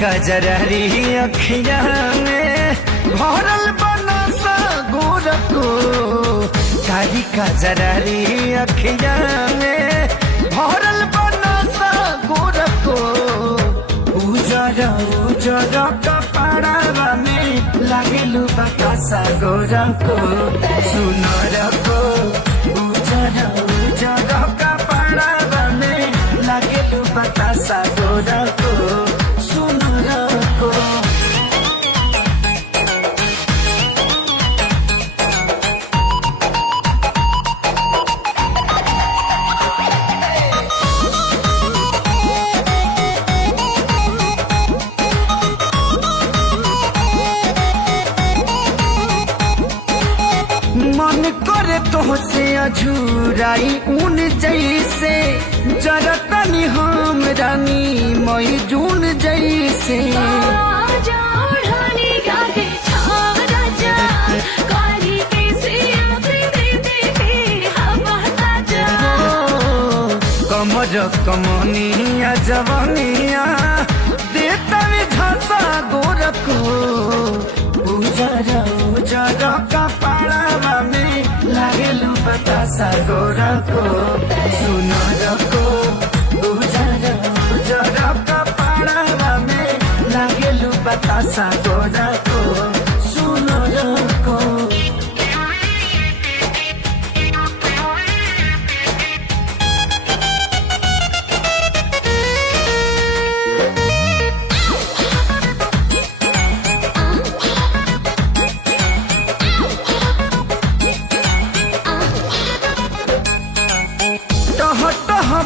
कजररी अखिया में भरल बनसा गोरको, कारी कजररी अखिया में भरल बनसा गोरको। उजर उजर कपड़ावा में लागेलु बतासा गोरको, सुनरको। उजर उजर कपड़ावा में लागेलु बतासा गोरको, सुनरको। मन करे तोहसे अझुराई ऊन जैसे, जरतनी हम रानी मई जून जैसे। कमर कमनिया जवनिया देता में झांसा गोरको। उजर उजर कपड़ावा में लागेलु बतासा गोरको, सुनरको। उजर उजर कपड़ावा में लागेलु बतासा गोरको, सुनरको।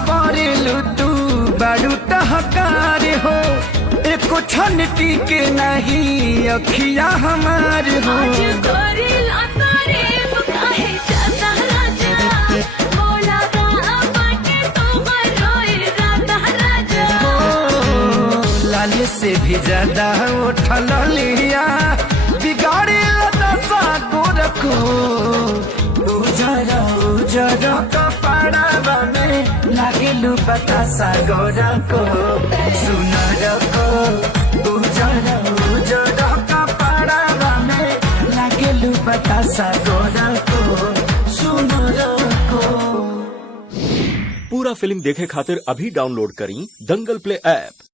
बारेलु तू बारू टहकार हो, एको क्षण टिके नहीं अखिया हमार हो। लाल से भी ज्यादा उठल लिया बिगाड़ी दशा गोरको। उजर उजर कपड़ावा में लागेलु बतासा गोरको, सुनरको। उजर उजर कपड़ावा में लागेलु बतासा गोरको, सुनरको। पूरा फिल्म देखे खातिर अभी डाउनलोड करी दंगल प्ले ऐप।